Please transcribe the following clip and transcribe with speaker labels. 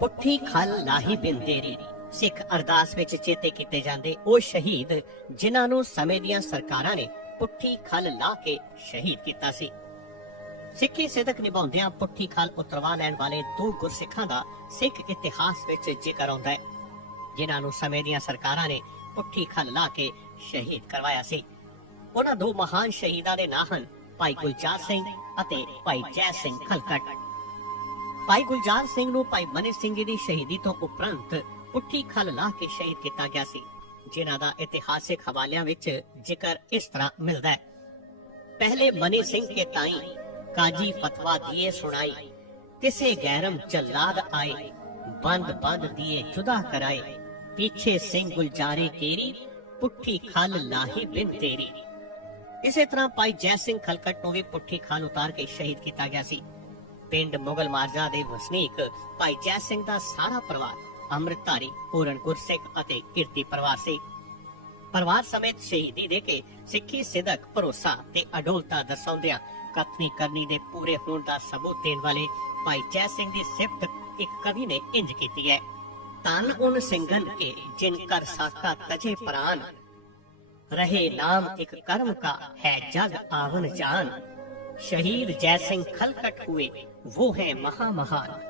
Speaker 1: ਪੁੱਠੀ ਖਲ ਲਾਹੀ ਬਿਨ ਤੇਰੀ। ਸਿੱਖ ਅਰਦਾਸ ਵਿੱਚ ਚੇਤੇ ਕੀਤੇ ਜਾਂਦੇ ਉਹ ਸ਼ਹੀਦ, ਜਿਨ੍ਹਾਂ ਨੂੰ ਸਮੇਂ ਦੀਆਂ ਸਰਕਾਰਾਂ ਨੇ ਪੁੱਠੀ ਖਲ ਲਾ ਕੇ ਸ਼ਹੀਦ ਕੀਤਾ ਸੀ। ਸਿੱਖੀ ਸਿਦਕ ਨਿਭਾਉਂਦਿਆਂ ਪੁੱਠੀ ਖਲ ਉਤਰਵਾ ਲੈਣ ਵਾਲੇ ਦੋ ਗੁਰਸਿੱਖਾਂ ਦਾ ਸਿੱਖ ਇਤਿਹਾਸ ਵਿੱਚ ਜ਼ਿਕਰ ਆਉਂਦਾ ਹੈ, ਜਿਨ੍ਹਾਂ ਨੂੰ ਸਮੇਂ ਦੀਆਂ ਸਰਕਾਰਾਂ ਨੇ ਪੁੱਠੀ ਖਲ ਲਾ ਕੇ ਸ਼ਹੀਦ ਕਰਵਾਇਆ ਸੀ। ਉਹਨਾਂ ਦੋ ਮਹਾਨ ਸ਼ਹੀਦਾਂ ਦੇ ਨਾਂ ਹਨ, ਭਾਈ ਗੁਲਜ਼ਾਰ ਸਿੰਘ ਅਤੇ ਭਾਈ ਜੈ ਸਿੰਘ ਖਲਕਟ। ਭਾਈ ਗੁਲਜਾਰ ਸਿੰਘ ਨੂੰ ਭਾਈ ਮਨੀ ਸਿੰਘ ਜੀ ਦੀ ਸ਼ਹੀਦੀ ਤੋਂ ਉਪਰੰਤ ਪੁੱਠੀ ਖਲ ਲਾਹ ਕੇ ਸ਼ਹੀਦ ਕੀਤਾ ਗਿਆ ਸੀ, ਜਿਨ੍ਹਾਂ ਦਾ ਇਤਿਹਾਸਿਕ ਹਵਾਲਿਆਂ ਵਿੱਚ ਜ਼ਿਕਰ ਇਸ ਤਰ੍ਹਾਂ ਮਿਲਦਾ ਹੈ। ਪਹਿਲੇ ਮਨੀ ਸਿੰਘ ਕੇ ਤਾਈ ਕਾਜੀ ਫਤਵਾ ਦਿਏ ਸੁਣਾਈ ਕਿਸੇ ਗੈਰਮ ਚੱਲਾਦ ਆਏ, ਬੰਦ ਬੰਦ ਦੀਏ ਜੁਦਾ ਕਰਾਏ, ਪਿੱਛੇ ਸਿੰਘ ਗੁਲਜਾਰੇ ਤੇਰੀ ਪੁੱਠੀ ਖਲ ਲਾਹੀ ਬਿਨ ਤੇਰੀ। ਇਸੇ ਤਰ੍ਹਾਂ ਭਾਈ ਜੈ ਸਿੰਘ ਖਲਕਟ ਨੂੰ ਵੀ ਪੁੱਠੀ ਖਾਲ ਉਤਾਰ ਕੇ ਸ਼ਹੀਦ ਕੀਤਾ ਗਿਆ ਸੀ। ਪਿੰਡ ਮੁਗਲ ਮਾਜਰਾ ਦੇ ਵਸਨੀਕ ਭਾਈ ਜੈ ਸਿੰਘ ਦਾ ਸਾਰਾ ਪਰਿਵਾਰ ਅੰਮ੍ਰਿਤਧਾਰੀ, ਪੂਰਨ ਗੁਰਸਿੱਖ ਅਤੇ ਕਿਰਤੀ ਪਰਿਵਾਰ ਸੀ। ਪਰਿਵਾਰ ਸਮੇਤ ਸ਼ਹੀਦੀ ਦੇ ਕੇ ਸਿੱਖੀ ਸਿਦਕ ਭਰੋਸਾ ਤੇ ਅਡੋਲਤਾ ਦਰਸਾਉਂਦਿਆਂ ਕਥਨੀ ਕਰਨੀ ਦੇ ਪੂਰੇ ਹੋਣ ਦਾ ਸਬੂਤ ਦੇਣ ਵਾਲੇ ਭਾਈ ਜੈ ਸਿੰਘ ਦੀ ਸਿਫਤ ਇੱਕ ਕਵੀ ਨੇ ਇੰਜ ਕੀਤੀ ਹੈ, ਤਨ ਉਨ ਸਿੰਘਨ ਕੇ ਜਿਨ ਕਰ ਸਾਖਾ ਤਜੇ ਪ੍ਰਾਨ, ਰਹੇ ਨਾਮ ਇੱਕ ਕਰਮ ਕਾ ਹੈ ਜਗ ਆਵਨ ਜਾਨ। शहीद जय सिंह खलकट हुए वो है महा महान